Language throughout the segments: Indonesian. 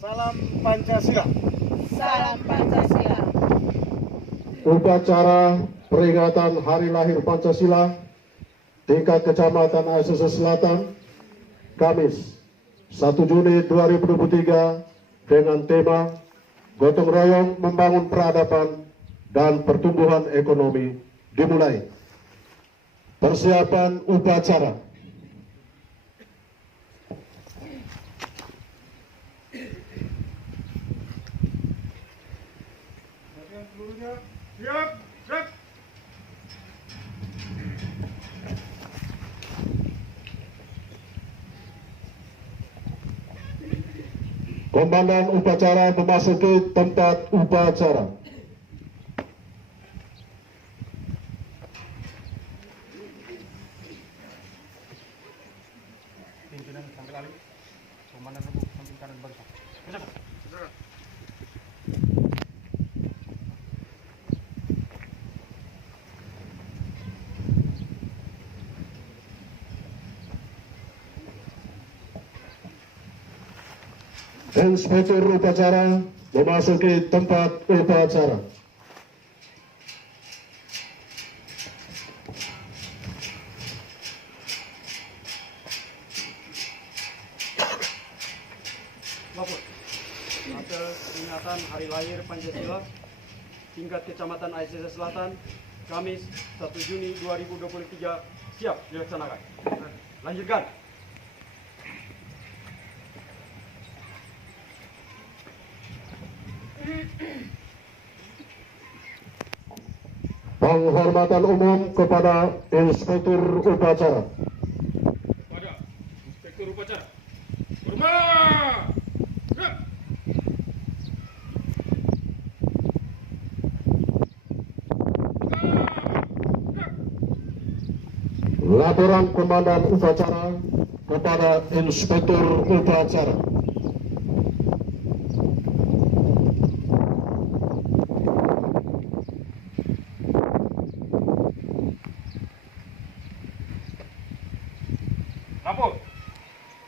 Salam Pancasila. Salam Pancasila. Upacara peringatan Hari Lahir Pancasila tingkat Kecamatan ASS Selatan, Kamis 1 Juni 2023 dengan tema Gotong Royong Membangun Peradaban dan Pertumbuhan Ekonomi dimulai. Persiapan upacara. Siap, siap. Komandan upacara memasuki tempat upacara. Pimpinan sambil alih. Komandan rebuk samping kanan barisan. Inspektur upacara memasuki tempat upacara. Lapor. Atas peringatan Hari Lahir Pancasila tingkat Kecamatan ASS Selatan, Kamis 1 Juni 2023 siap dilaksanakan. Lanjutkan. Penghormatan umum kepada Inspektur upacara. Pada Inspektur Upacara. Hormat. Siap. Laporan Komandan upacara kepada Inspektur upacara. Lapor.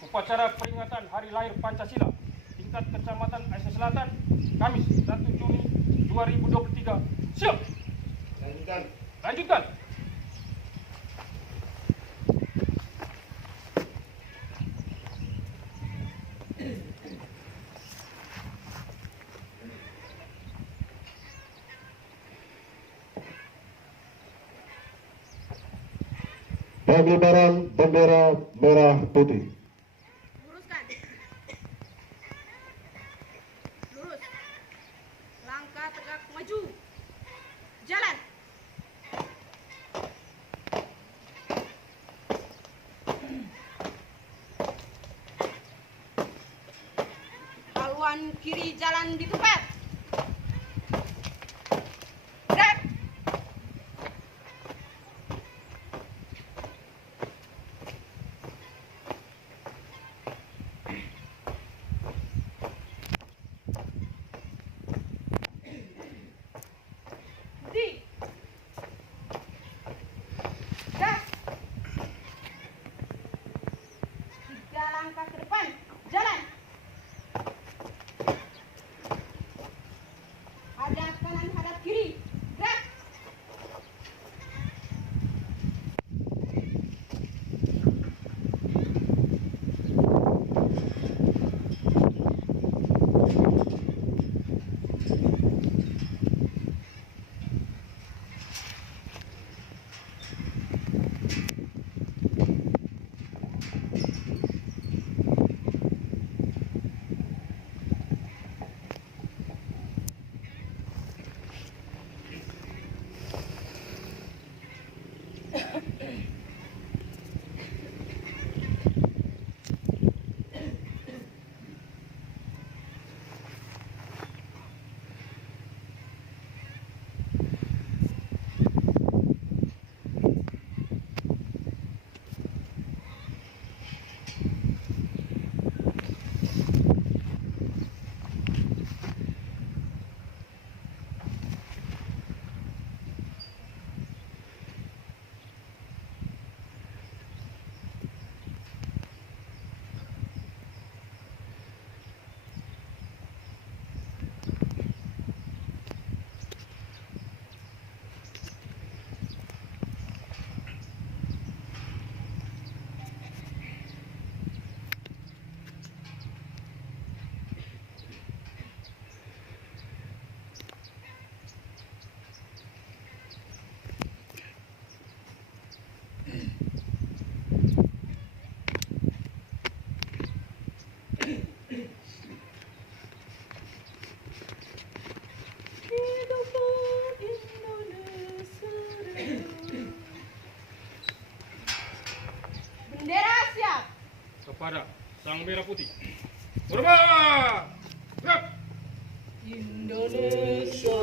Upacara peringatan Hari Lahir Pancasila tingkat Kecamatan ASS Selatan, Kamis 1 Juni 2023 siap. Lanjutkan. Lanjutkan. Pengibaran bendera merah putih. Luruskan. Lurus. Langkah tegak maju. Jalan. Haluan kiri jalan di tempat. Gerak. Di. Gas. 3 langkah ke depan. Jalan. kepada Sang Merah Putih. Berubah! Gerak! Indonesia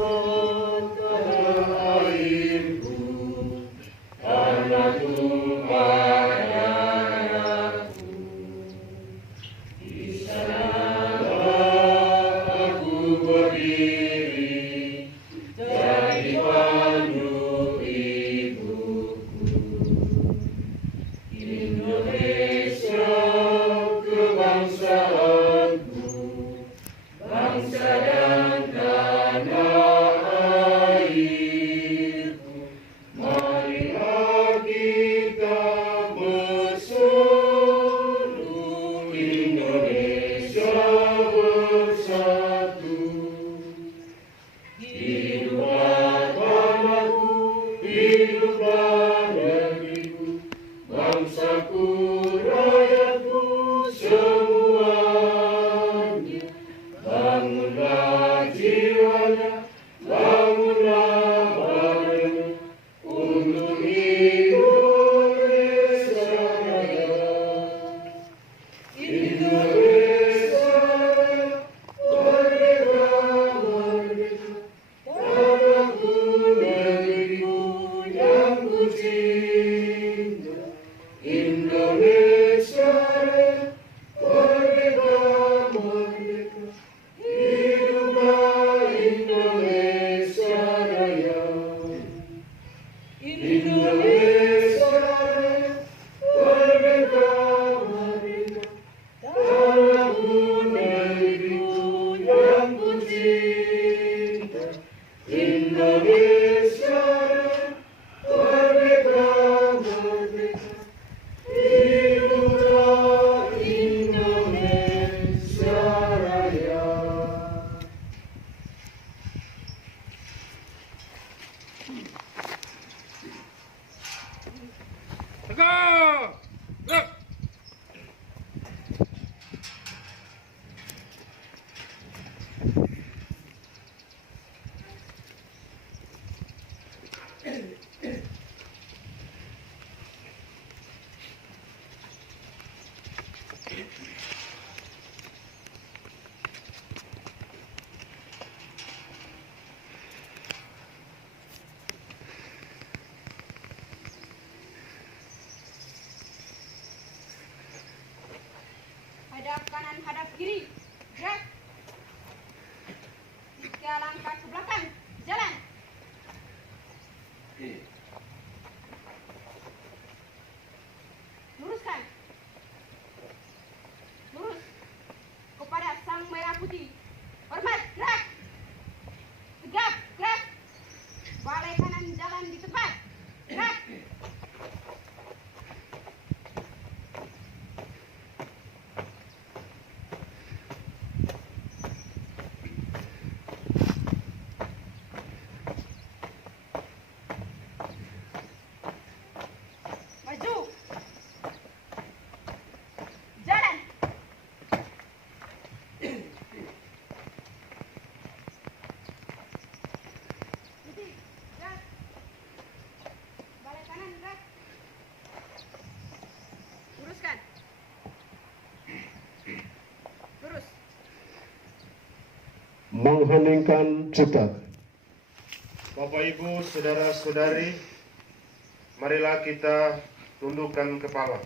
Tegak! Gerak! hadap kanan, hadap kiri. Gerak. 3 langkah ke belakang. Jalan. Luruskan. Lurus. Kepada Sang Merah Putih. Hormat. Gerak. Tegap. Gerak. Balai kanan jalan di tempat. Gerak. Maju. Jalan. Putih. Gerak. Balai kanan gerak. Luruskan. Lurus. Mengheningkan cipta. Bapak Ibu, saudara-saudari, marilah kita tundukkan kepala.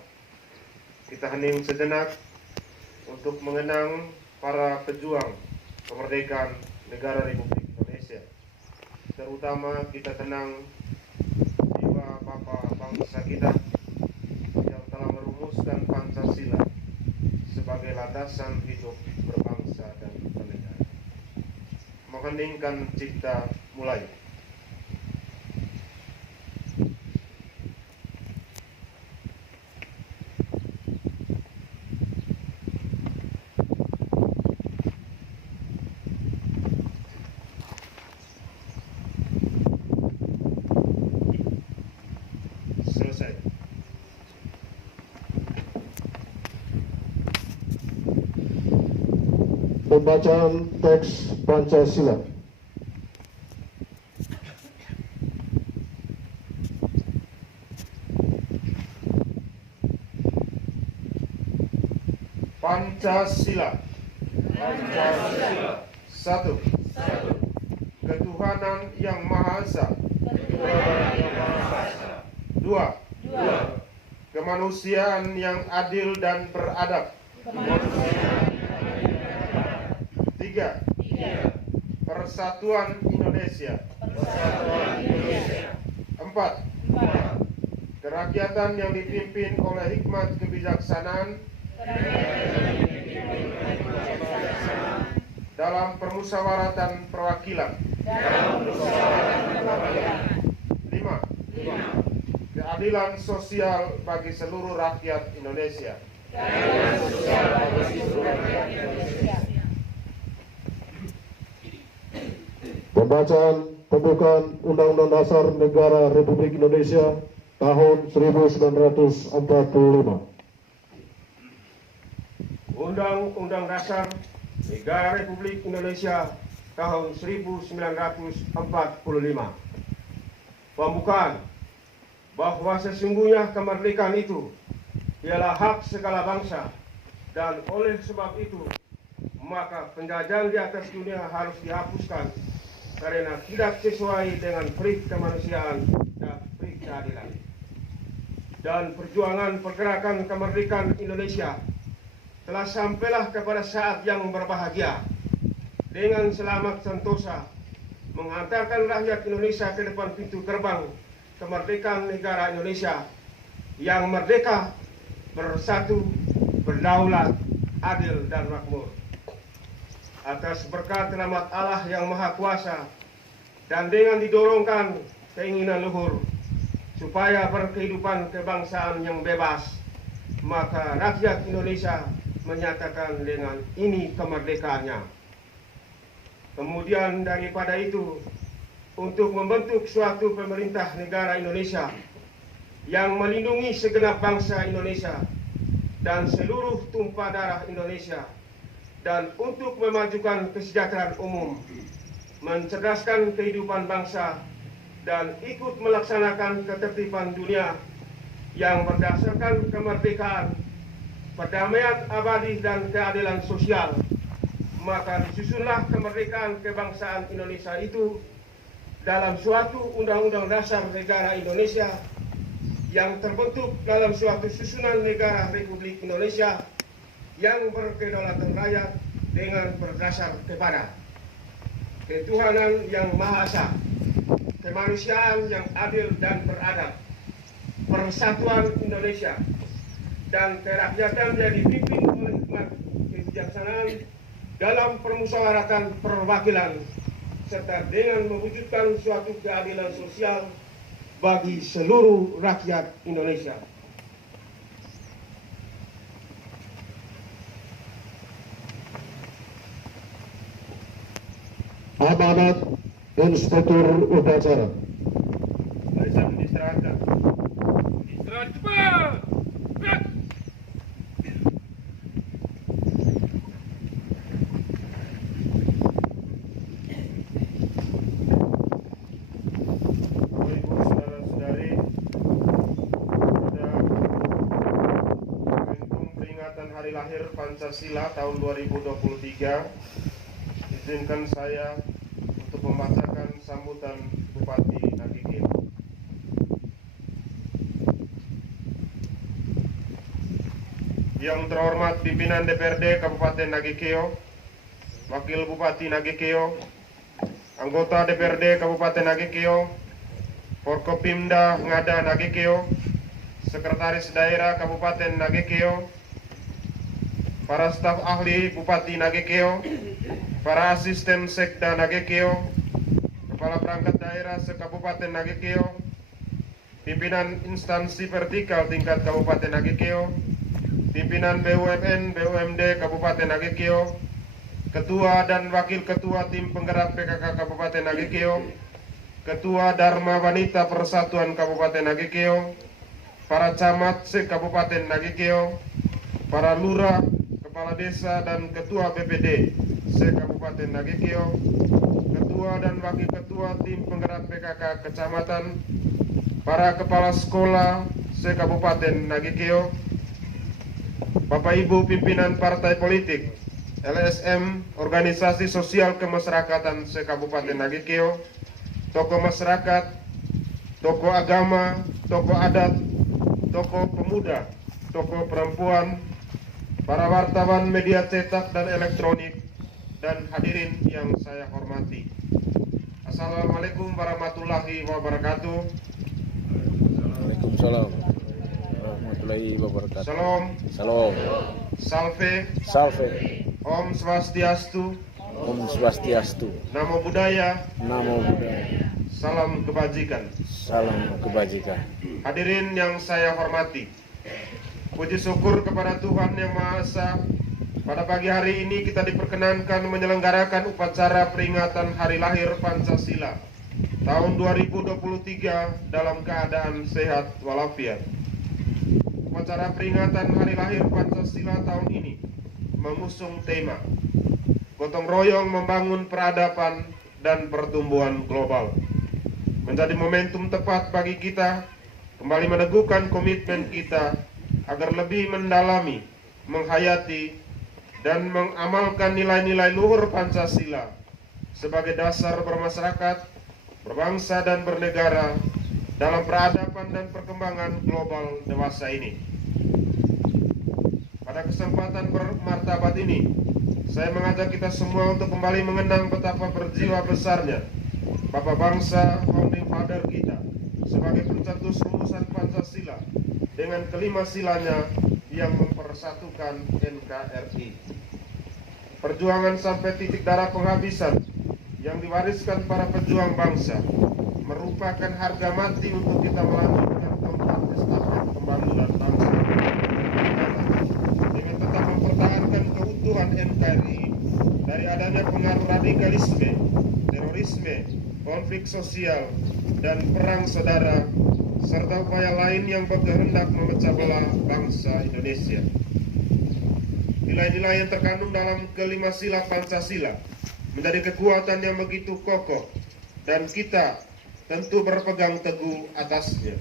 Kita hening sejenak untuk mengenang para pejuang kemerdekaan negara Republik Indonesia. Terutama kita tenang jiwa Bapak bangsa kita yang telah merumuskan Pancasila sebagai landasan hidup berbangsa dan bernegara. Mengheningkan cipta mulai. Selesai. Pembacaan teks Pancasila. Pancasila. Satu. Ketuhanan Yang Maha Esa. Dua. Kemanusiaan yang adil dan beradab. Tiga. Persatuan Indonesia. Empat. Kerakyatan yang dipimpin oleh hikmat kebijaksanaan dalam permusyawaratan perwakilan. 5. Keadilan sosial bagi seluruh rakyat Indonesia. Pembacaan pembukaan Undang-Undang Dasar Negara Republik Indonesia tahun 1945. Undang-Undang Dasar Negara Republik Indonesia tahun 1945. Pembukaan bahwa sesungguhnya kemerdekaan itu ialah hak segala bangsa, dan oleh sebab itu maka penjajahan di atas dunia harus dihapuskan karena tidak sesuai dengan prinsip kemanusiaan dan prinsip keadilan. Dan perjuangan pergerakan kemerdekaan Indonesia telah sampailah kepada saat yang berbahagia dengan selamat sentosa mengantarkan rakyat Indonesia ke depan pintu gerbang kemerdekaan negara Indonesia yang merdeka, bersatu, berdaulat, adil dan makmur. Atas berkat rahmat Allah yang Maha Kuasa dan dengan didorongkan keinginan luhur supaya berkehidupan kebangsaan yang bebas, maka rakyat Indonesia menyatakan dengan ini kemerdekaannya. Kemudian daripada itu, untuk membentuk suatu pemerintah negara Indonesia yang melindungi segenap bangsa Indonesia dan seluruh tumpah darah Indonesia, dan untuk memajukan kesejahteraan umum, mencerdaskan kehidupan bangsa, dan ikut melaksanakan ketertiban dunia yang berdasarkan kemerdekaan, perdamaian abadi dan keadilan sosial, maka disusunlah kemerdekaan kebangsaan Indonesia itu dalam suatu Undang-Undang Dasar Negara Indonesia yang terbentuk dalam suatu susunan negara Republik Indonesia yang berkedaulatan rakyat dengan berdasar kepada ketuhanan yang Maha Esa, kemanusiaan yang adil dan beradab, persatuan Indonesia, dan kerakyatan yang dipimpin oleh hikmat kebijaksanaan dalam permusyawaratan perwakilan, serta dengan mewujudkan suatu keadilan sosial bagi seluruh rakyat Indonesia. Amanat Inspektur Upacara. Barisan diserahkan. Istirahat cepat. Gerak. Bapak Ibu saudara-saudari, pada momentum peringatan Hari Lahir Pancasila tahun 2023, izinkan saya untuk membacakan sambutan Bupati Nagikeo. Yang terhormat pimpinan DPRD Kabupaten Nagikeo, Wakil Bupati Nagikeo, anggota DPRD Kabupaten Nagikeo, Forkopimda Ngada Nagikeo, Sekretaris Daerah Kabupaten Nagikeo, para staf ahli Bupati Nagikeo, para asisten Sekda Nagikeo, Kepala Perangkat Daerah se-Kabupaten Nagikeo, pimpinan instansi vertikal tingkat Kabupaten Nagikeo, pimpinan BUMN, BUMD Kabupaten Nagikeo, Ketua dan Wakil Ketua Tim Penggerak PKK Kabupaten Nagikeo, Ketua Dharma Wanita Persatuan Kabupaten Nagikeo, para camat se-Kabupaten Nagikeo, para lurah, kepala desa dan ketua BPD se-Kabupaten Nagikeo, ketua dan wakil ketua tim penggerak PKK kecamatan, para kepala sekolah se-Kabupaten Nagikeo, Bapak Ibu pimpinan partai politik, LSM, organisasi sosial kemasyarakatan se-Kabupaten Nagekeo, tokoh masyarakat, tokoh agama, tokoh adat, tokoh pemuda, tokoh perempuan, para wartawan media cetak dan elektronik, dan hadirin yang saya hormati. Assalamualaikum warahmatullahi wabarakatuh. Waalaikumsalam warahmatullahi wabarakatuh. Shalom, Salam. salve, Salve. Om Swastiastu, Om Swastiastu. Namo Buddhaya, Namo Buddhaya. salam kebajikan. Salam kebajikan. Hadirin yang saya hormati, puji syukur kepada Tuhan Yang Maha Esa. Pada pagi hari ini kita diperkenankan menyelenggarakan upacara peringatan Hari Lahir Pancasila tahun 2023 dalam keadaan sehat walafiat. Upacara peringatan Hari Lahir Pancasila tahun ini mengusung tema gotong royong membangun peradaban dan pertumbuhan global. Menjadi momentum tepat bagi kita kembali meneguhkan komitmen kita agar lebih mendalami, menghayati, dan mengamalkan nilai-nilai luhur Pancasila sebagai dasar bermasyarakat, berbangsa, dan bernegara dalam peradaban dan perkembangan global dewasa ini. Pada kesempatan bermartabat ini, saya mengajak kita semua untuk kembali mengenang betapa berjiwa besarnya Bapak Bangsa, Founding Father kita, sebagai pencetus rumusan Pancasila dengan kelima silanya yang mempersatukan NKRI. Perjuangan sampai titik darah penghabisan yang diwariskan para pejuang bangsa merupakan harga mati untuk kita melanjutkan tongkat estafet pembangunan bangsa dengan tetap mempertahankan keutuhan NKRI dari adanya pengaruh radikalisme, terorisme, konflik sosial, dan perang saudara, serta upaya lain yang berkehendak memecah belah bangsa Indonesia. Nilai-nilai yang terkandung dalam kelima sila Pancasila menjadi kekuatan yang begitu kokoh dan kita tentu berpegang teguh atasnya.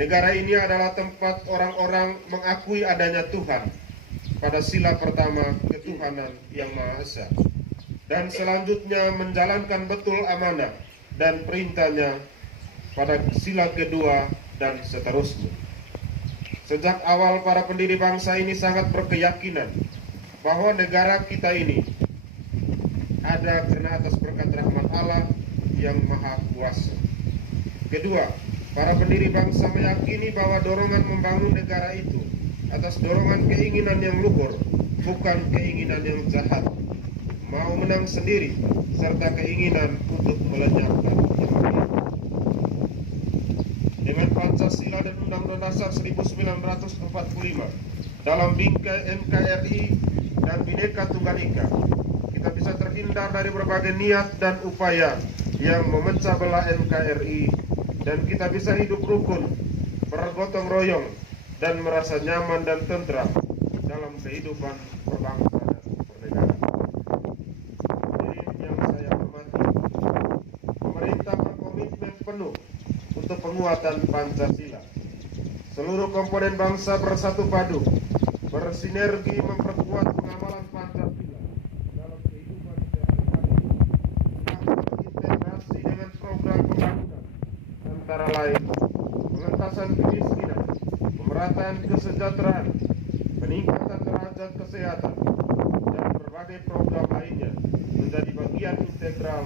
Negara ini adalah tempat orang-orang mengakui adanya Tuhan pada sila pertama ketuhanan yang Maha Esa, dan selanjutnya menjalankan betul amanah dan perintahnya pada sila kedua dan seterusnya. Sejak awal para pendiri bangsa ini sangat berkeyakinan bahwa negara kita ini ada karena atas berkat rahmat Allah yang Maha Kuasa. Kedua, para pendiri bangsa meyakini bahwa dorongan membangun negara itu atas dorongan keinginan yang luhur, bukan keinginan yang jahat, mau menang sendiri, serta keinginan untuk melenyapkan yang lain. Dengan Pancasila dan Undang-Undang Dasar 1945 dalam bingkai NKRI dan Bhinneka Tunggal Ika, kita bisa terhindar dari berbagai niat dan upaya yang memecah belah NKRI, dan kita bisa hidup rukun, bergotong royong, dan merasa nyaman dan tentram dalam kehidupan berbangsa dan bernegara. Hadirin yang saya hormati, pemerintah berkomitmen penuh untuk penguatan Pancasila. Seluruh komponen bangsa bersatu padu, bersinergi memperkuat pengamalan Pancasila dalam kehidupan sehari-hari, terintegrasi dengan program pembangunan antara lain pengentasan kemiskinan, pemerataan kesejahteraan, peningkatan derajat kesehatan, dan berbagai program lainnya menjadi bagian integral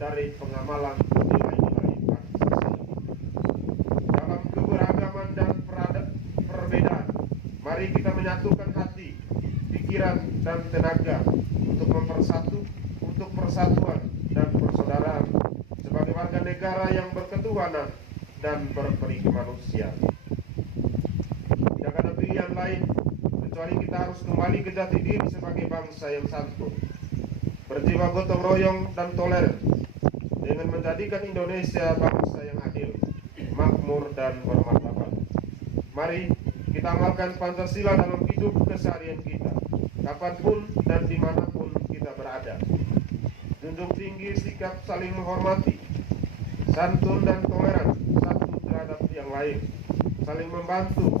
dari pengamalan nilai-nilai Pancasila. Dalam keberagaman dan perbedaan, mari kita menyatukan hati, pikiran, dan tenaga untuk persatuan dan persaudaraan sebagai warga negara yang berketuhanan dan berperi kemanusiaan. Tidak ada pilihan lain kecuali kita harus kembali ke jati diri sebagai bangsa yang santun, berjiwa gotong royong dan toleran, dengan menjadikan Indonesia bangsa yang adil, makmur, dan bermartabat. Mari kita amalkan Pancasila dalam hidup keseharian kita, kapanpun dan dimanapun kita berada. Junjung tinggi sikap saling menghormati, santun dan toleran satu terhadap yang lain, saling membantu,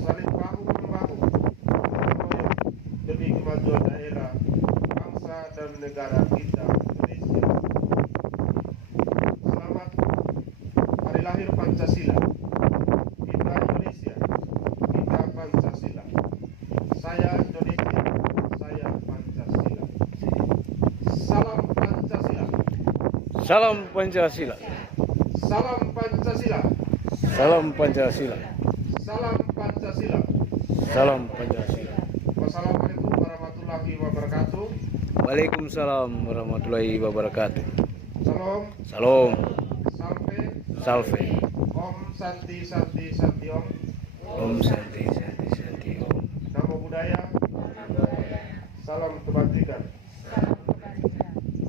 saling bahu-membahu, negara kita Indonesia. Selamat Hari Lahir Pancasila. Kita Indonesia, kita Pancasila. Saya Indonesia, saya Pancasila. Salam Pancasila. Salam Pancasila. Salam Pancasila. Salam Pancasila. Salam Pancasila. Salam Pancasila. Wassalamualaikum warahmatullahi wabarakatuh. Waalaikumsalam warahmatullahi wabarakatuh. Salam. Salam. Salve. Salve. Om Santi Santi Santi Om. Om Santi Santi Santi Om. Namo Buddhaya. Salam kebajikan.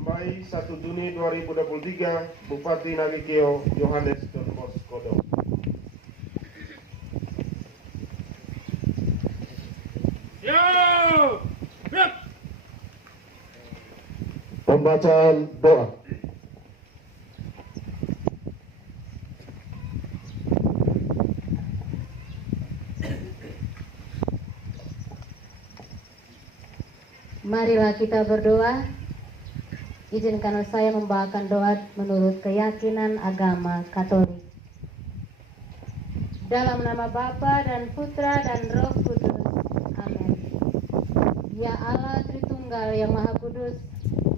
Mei 1 Juni 2023, Bupati Nagikeo Yohanes Don Bosco. Pembacaan doa. Marilah kita berdoa. Izinkan saya membawakan doa menurut keyakinan agama Katolik. Dalam nama Bapa dan Putra dan Roh Kudus. Amin. Ya Allah Tritunggal yang Maha Kudus,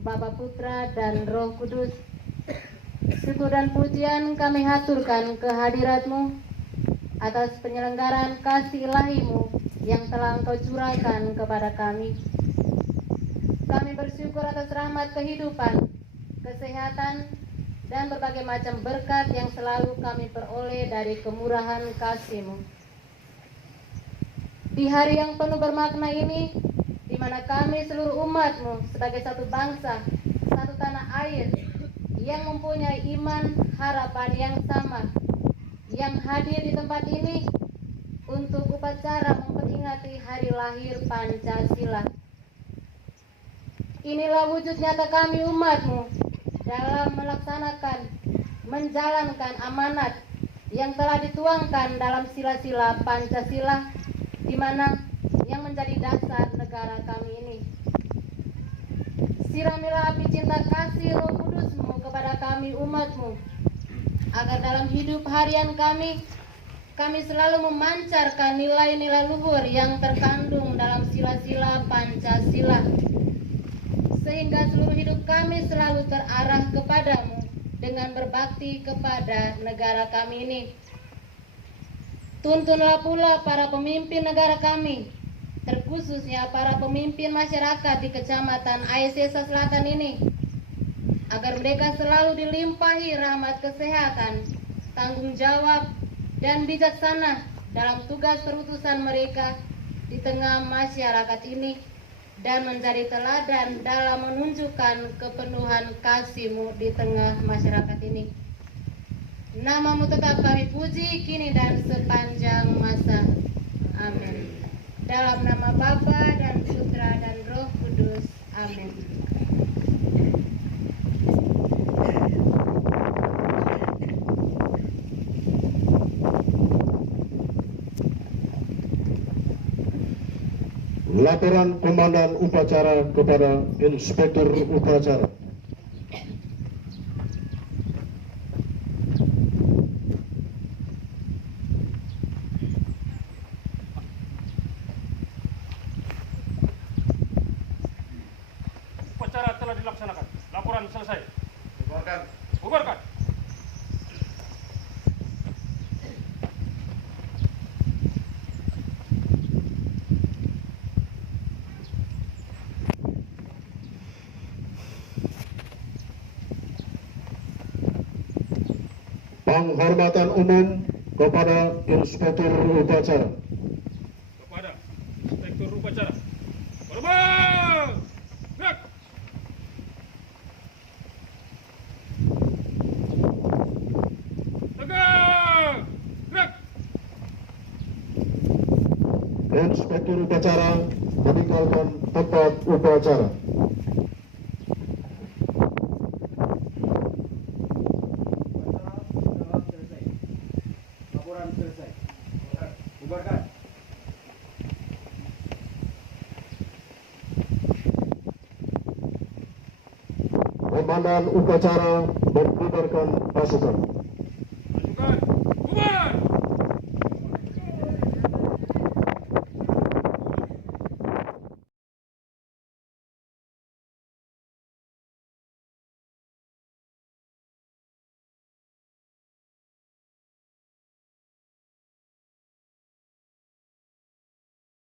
Bapa, Putra dan Roh Kudus, syukur dan pujian kami haturkan kehadirat-Mu atas penyelenggaraan kasih ilahi-Mu yang telah Engkau curahkan kepada kami. Kami bersyukur atas rahmat kehidupan, kesehatan, dan berbagai macam berkat yang selalu kami peroleh dari kemurahan kasih-Mu. Di hari yang penuh bermakna ini, di mana kami seluruh umat-Mu sebagai satu bangsa, satu tanah air, yang mempunyai iman, harapan yang sama, yang hadir di tempat ini untuk upacara memperingati hari lahir Pancasila. Inilah wujud nyata kami umat-Mu dalam melaksanakan, menjalankan amanat yang telah dituangkan dalam sila-sila Pancasila, di mana yang menjadi dasar negara kami ini. Siramilah api cinta kasih Roh Kudus-Mu kepada kami umat-Mu, agar dalam hidup harian kami selalu memancarkan nilai-nilai luhur yang terkandung dalam sila-sila Pancasila, sehingga seluruh hidup kami selalu terarah kepadamu dengan berbakti kepada negara kami ini. Tuntunlah pula para pemimpin negara kami, terkhususnya para pemimpin masyarakat di Kecamatan Aisesa Selatan ini, agar mereka selalu dilimpahi rahmat kesehatan, tanggung jawab, dan bijaksana dalam tugas perutusan mereka di tengah masyarakat ini, dan menjadi teladan dalam menunjukkan kepenuhan kasih-Mu di tengah masyarakat ini. Nama-Mu tetap kami puji kini dan sepanjang masa. Amin. Dalam nama Bapa dan Putra dan Roh Kudus. Amin. Laporan Komandan Upacara kepada Inspektur Upacara. Upacara telah dilaksanakan. Laporan selesai. Bubarkan. Bubarkan. Penghormatan umum kepada Inspektur Upacara. Kepada Inspektur Upacara. Terbang! Gerak! Tegak! Gerak! Inspektur Upacara meninggalkan tempat upacara. Laporan selesai. Bubarkan. Komandan upacara membubarkan pasukan.